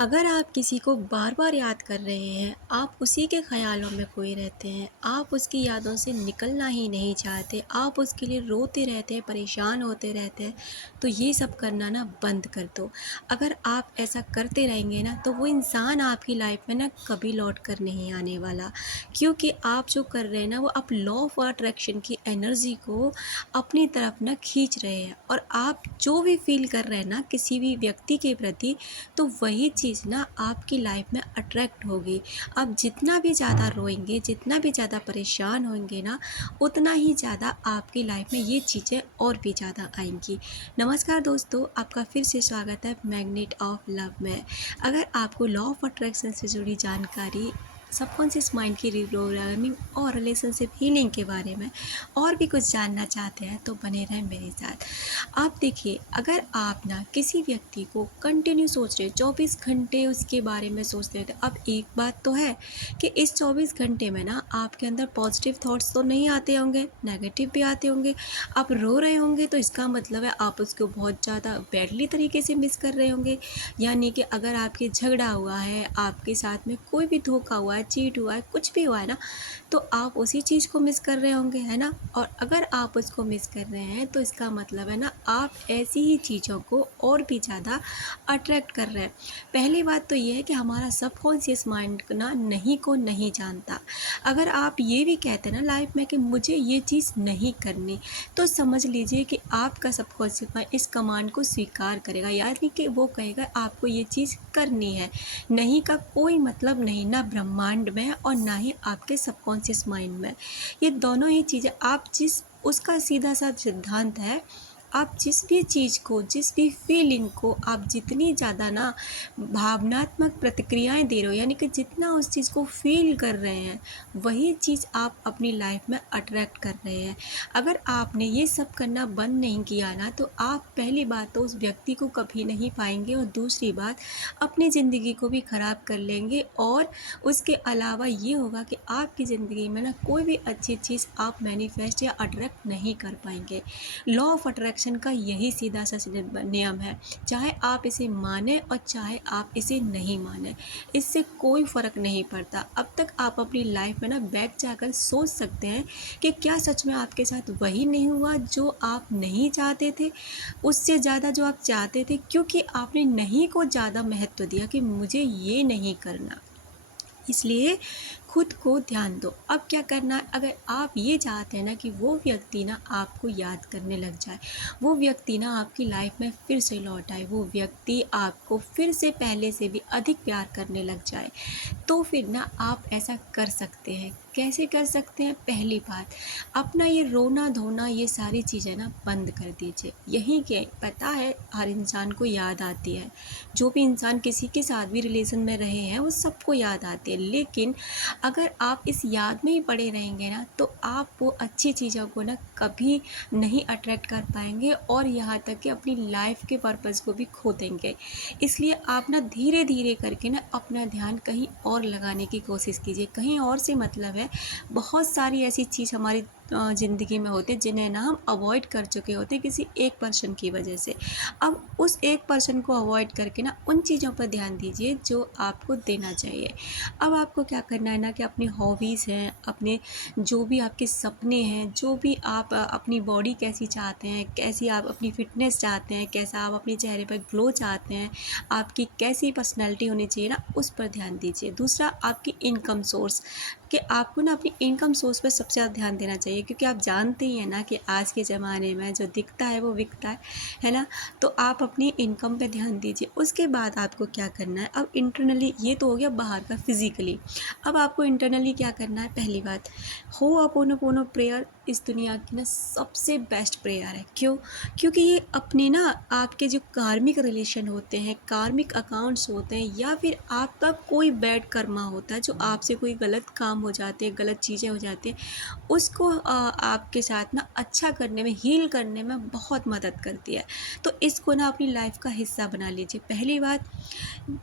अगर आप किसी को बार-बार याद कर रहे हैं, आप उसी के ख़यालों में खोए रहते हैं, आप उसकी यादों से निकलना ही नहीं चाहते, आप उसके लिए रोते रहते हैं, परेशान होते रहते हैं, तो ये सब करना ना बंद कर दो। अगर आप ऐसा करते रहेंगे ना, तो वो इंसान आपकी लाइफ़ में ना कभी लौट कर नहीं आने वाला। क्योंकि आप जो कर रहे हैं ना, वो आप लॉ ऑफ़ अट्रैक्शन की एनर्जी को अपनी तरफ ना खींच रहे हैं और आप जो भी फ़ील कर रहे हैं ना किसी भी व्यक्ति के प्रति, तो वही चीज़ ना आपकी लाइफ में अट्रैक्ट होगी। आप जितना भी ज़्यादा रोएँगे, जितना भी ज़्यादा परेशान होंगे ना, उतना ही ज़्यादा आपकी लाइफ में ये चीज़ें और भी ज़्यादा आएँगी। नमस्कार दोस्तों, आपका फिर से स्वागत है मैग्नेट ऑफ लव में। अगर आपको लॉ ऑफ अट्रैक्शन से जुड़ी जानकारी, सबकॉन्शियस माइंड की रिप्रोग्रामिंग और रिलेशनशिप हीलिंग के बारे में और भी कुछ जानना चाहते हैं, तो बने रहें मेरे साथ। आप देखिए, अगर आप ना किसी व्यक्ति को कंटिन्यू सोच रहे 24 घंटे उसके बारे में सोचते रहते, अब एक बात तो है कि इस 24 घंटे में ना आपके अंदर पॉजिटिव थॉट्स तो नहीं आते होंगे, नेगेटिव भी आते होंगे। आप रो रहे होंगे तो इसका मतलब है आप उसको बहुत ज़्यादा बैडली तरीके से मिस कर रहे होंगे। यानी कि अगर आपके झगड़ा हुआ है, आपके साथ में कोई भी धोखा हुआ है, चीट हुआ है, कुछ भी हुआ है ना, तो आप उसी चीज़ को मिस कर रहे होंगे, है ना? और अगर आप उसको मिस कर रहे हैं तो इसका मतलब है ना आप ऐसी ही चीज़ों को और भी ज़्यादा अट्रैक्ट कर रहे हैं। पहली बात तो ये है कि हमारा सबकॉन्शियस माइंड ना नहीं को नहीं जानता। अगर आप ये भी कहते हैं ना लाइफ में कि मुझे ये चीज़ नहीं करनी, तो समझ लीजिए कि आपका सबकॉन्शियस माइंड इस कमांड को स्वीकार करेगा, यानी कि वो कहेगा आपको ये चीज़ करनी है। नहीं का कोई मतलब नहीं, ना ब्रह्मांड में और ना ही आपके सबकॉन्शियस माइंड में। ये दोनों ही चीज़ें आप जिस उसका सीधा सा सिद्धांत है, आप जिस भी चीज़ को, जिस भी फीलिंग को आप जितनी ज़्यादा ना भावनात्मक प्रतिक्रियाएं दे रहे हो, यानी कि जितना उस चीज़ को फील कर रहे हैं, वही चीज़ आप अपनी लाइफ में अट्रैक्ट कर रहे हैं। अगर आपने ये सब करना बंद नहीं किया ना, तो आप पहली बात तो उस व्यक्ति को कभी नहीं पाएंगे और दूसरी बात अपनी ज़िंदगी को भी ख़राब कर लेंगे। और उसके अलावा ये होगा कि आपकी ज़िंदगी में ना कोई भी अच्छी चीज़ आप मैनिफेस्ट या अट्रैक्ट नहीं कर पाएंगे। लॉ ऑफ अट्रैक्शन का यही सीधा सा नियम है, चाहे आप इसे माने और चाहे आप इसे नहीं माने, इससे कोई फ़र्क नहीं पड़ता। अब तक आप अपनी लाइफ में ना बैक जाकर सोच सकते हैं कि क्या सच में आपके साथ वही नहीं हुआ जो आप नहीं चाहते थे, उससे ज़्यादा जो आप चाहते थे, क्योंकि आपने नहीं को ज़्यादा महत्व दिया कि मुझे ये नहीं करना। इसलिए खुद को ध्यान दो। अब क्या करना है, अगर आप ये चाहते हैं ना कि वो व्यक्ति ना आपको याद करने लग जाए, वो व्यक्ति ना आपकी लाइफ में फिर से लौट आए, वो व्यक्ति आपको फिर से पहले से भी अधिक प्यार करने लग जाए, तो फिर ना आप ऐसा कर सकते हैं। कैसे कर सकते हैं? पहली बात, अपना ये रोना धोना ये सारी चीज़ें ना बंद कर दीजिए। यही के पता है हर इंसान को याद आती है, जो भी इंसान किसी के साथ भी रिलेशन में रहे हैं वो सबको याद आती है, लेकिन अगर आप इस याद में ही पड़े रहेंगे ना, तो आप वो अच्छी चीज़ों को ना कभी नहीं अट्रैक्ट कर पाएंगे और यहाँ तक कि अपनी लाइफ के पर्पज़ को भी खो देंगे। इसलिए आप ना धीरे धीरे करके ना अपना ध्यान कहीं और लगाने की कोशिश कीजिए। कहीं और से मतलब है, बहुत सारी ऐसी चीज़ हमारी ज़िंदगी में होते हैं जिन्हें ना हम अवॉइड कर चुके होते हैं किसी एक पर्सन की वजह से। अब उस एक पर्सन को अवॉइड करके ना उन चीज़ों पर ध्यान दीजिए जो आपको देना चाहिए। अब आपको क्या करना है ना कि अपनी हॉबीज़ हैं, अपने जो भी आपके सपने हैं, जो भी आप अपनी बॉडी कैसी चाहते हैं, कैसी आप अपनी फ़िटनेस चाहते हैं, कैसा आप अपने चेहरे पर ग्लो चाहते हैं, आपकी कैसी पर्सनैलिटी होनी चाहिए ना, उस पर ध्यान दीजिए। दूसरा, आपकी इनकम सोर्स, कि आपको ना अपनी इनकम सोर्स पर सबसे ज़्यादा ध्यान देना चाहिए, क्योंकि आप जानते ही हैं ना कि आज के ज़माने में जो दिखता है वो बिकता है ना? तो आप अपनी इनकम पे ध्यान दीजिए। उसके बाद आपको क्या करना है, अब इंटरनली ये तो हो गया बाहर का फिज़िकली। अब आपको इंटरनली क्या करना है? पहली बात, होअपोनोपोनो प्रेयर इस दुनिया की ना सबसे बेस्ट प्रेयर है। क्यों? क्योंकि ये अपने ना आपके जो कार्मिक रिलेशन होते हैं, कार्मिक अकाउंट्स होते हैं, या फिर आपका कोई बैड कर्मा होता है, जो आपसे कोई गलत काम हो जाते हैं, गलत चीज़ें हो जाती हैं, उसको आपके साथ ना अच्छा करने में, हील करने में बहुत मदद करती है। तो इसको ना अपनी लाइफ का हिस्सा बना लीजिए। पहली बात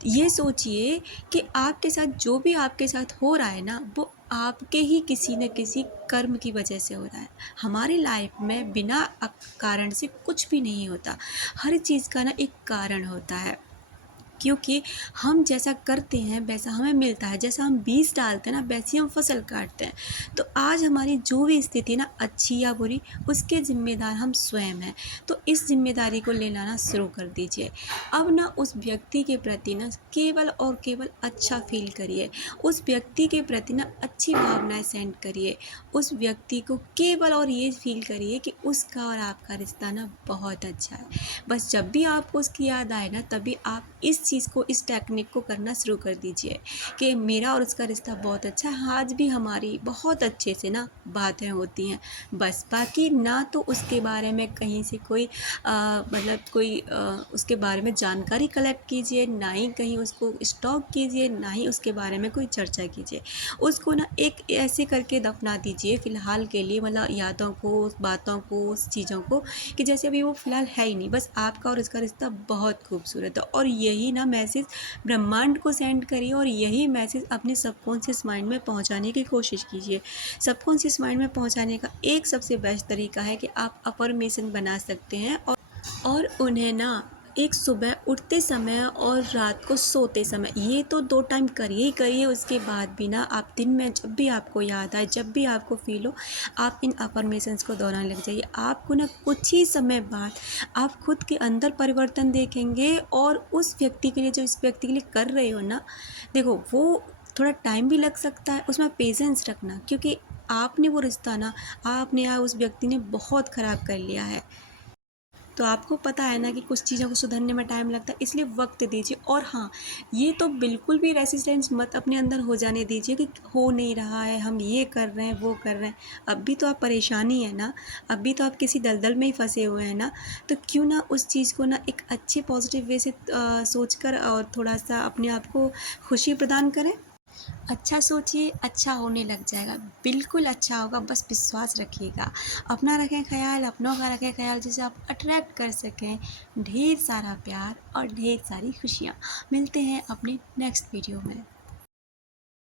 ये सोचिए कि आपके साथ जो भी आपके साथ हो रहा है ना, वो आपके ही किसी न किसी कर्म की वजह से हो रहा है। हमारी लाइफ में बिना कारण से कुछ भी नहीं होता, हर चीज़ का ना एक कारण होता है। क्योंकि हम जैसा करते हैं वैसा हमें मिलता है। जैसा हम बीज डालते हैं ना, वैसी हम फसल काटते हैं। तो आज हमारी जो भी स्थिति ना अच्छी या बुरी, उसके ज़िम्मेदार हम स्वयं हैं। तो इस ज़िम्मेदारी को लेना ना शुरू कर दीजिए। अब ना उस व्यक्ति के प्रति ना केवल और केवल अच्छा फ़ील करिए। उस व्यक्ति के प्रति ना अच्छी भावनाएँ सेंड करिए। उस व्यक्ति को केवल और ये फ़ील करिए कि उसका और आपका रिश्ता ना बहुत अच्छा है। बस जब भी आपको उसकी याद आए ना, तभी आप इस चीज़ को, इस टेक्निक को करना शुरू कर दीजिए कि मेरा और उसका रिश्ता बहुत अच्छा है। आज भी हमारी बहुत अच्छे से ना बातें होती हैं। बस बाकी ना तो उसके बारे में कहीं से कोई मतलब कोई उसके बारे में जानकारी कलेक्ट कीजिए, ना ही कहीं उसको स्टॉक कीजिए, ना ही उसके बारे में कोई चर्चा कीजिए। उसको ना एक ऐसे करके दफना दीजिए फ़िलहाल के लिए, मतलब यादों को, उस बातों को, उस चीज़ों को, कि जैसे अभी वो फ़िलहाल है ही नहीं। बस आपका और उसका रिश्ता बहुत खूबसूरत है, और यही ना मैसेज ब्रह्मांड को सेंड करिए, और यही मैसेज अपने सबकॉन्शियस माइंड में पहुंचाने की कोशिश कीजिए। सबकॉन्शियस माइंड में पहुंचाने का एक सबसे बेस्ट तरीका है कि आप अफर्मेशन बना सकते हैं, और उन्हें ना एक सुबह उठते समय और रात को सोते समय, ये तो 2 टाइम करिए ही करिए। उसके बाद भी ना आप दिन में जब भी आपको याद आए, जब भी आपको फ़ील हो, आप इन अफ़र्मेशंस को दोहराने लग जाइए। आपको ना कुछ ही समय बाद आप खुद के अंदर परिवर्तन देखेंगे, और उस व्यक्ति के लिए, जो इस व्यक्ति के लिए कर रहे हो ना, देखो वो थोड़ा टाइम भी लग सकता है, उसमें पेशेंस रखना, क्योंकि आपने वो रिश्ता ना, आपने या उस व्यक्ति ने बहुत ख़राब कर लिया है। तो आपको पता है ना कि कुछ चीज़ों को सुधरने में टाइम लगता है, इसलिए वक्त दीजिए। और हाँ, ये तो बिल्कुल भी रेसिस्टेंस मत अपने अंदर हो जाने दीजिए कि हो नहीं रहा है, हम ये कर रहे हैं, वो कर रहे हैं। अब भी तो आप परेशानी है ना, अब भी तो आप किसी दलदल में ही फंसे हुए हैं ना, तो क्यों ना उस चीज़ को ना एक अच्छे पॉजिटिव वे से सोचकर और थोड़ा सा अपने आप को खुशी प्रदान करें। अच्छा सोचिए, अच्छा होने लग जाएगा, बिल्कुल अच्छा होगा, बस विश्वास रखिएगा। अपना रखें ख्याल, अपनों का रखें ख्याल, जिसे आप अट्रैक्ट कर सकें ढेर सारा प्यार और ढेर सारी खुशियाँ। मिलते हैं अपने नेक्स्ट वीडियो में।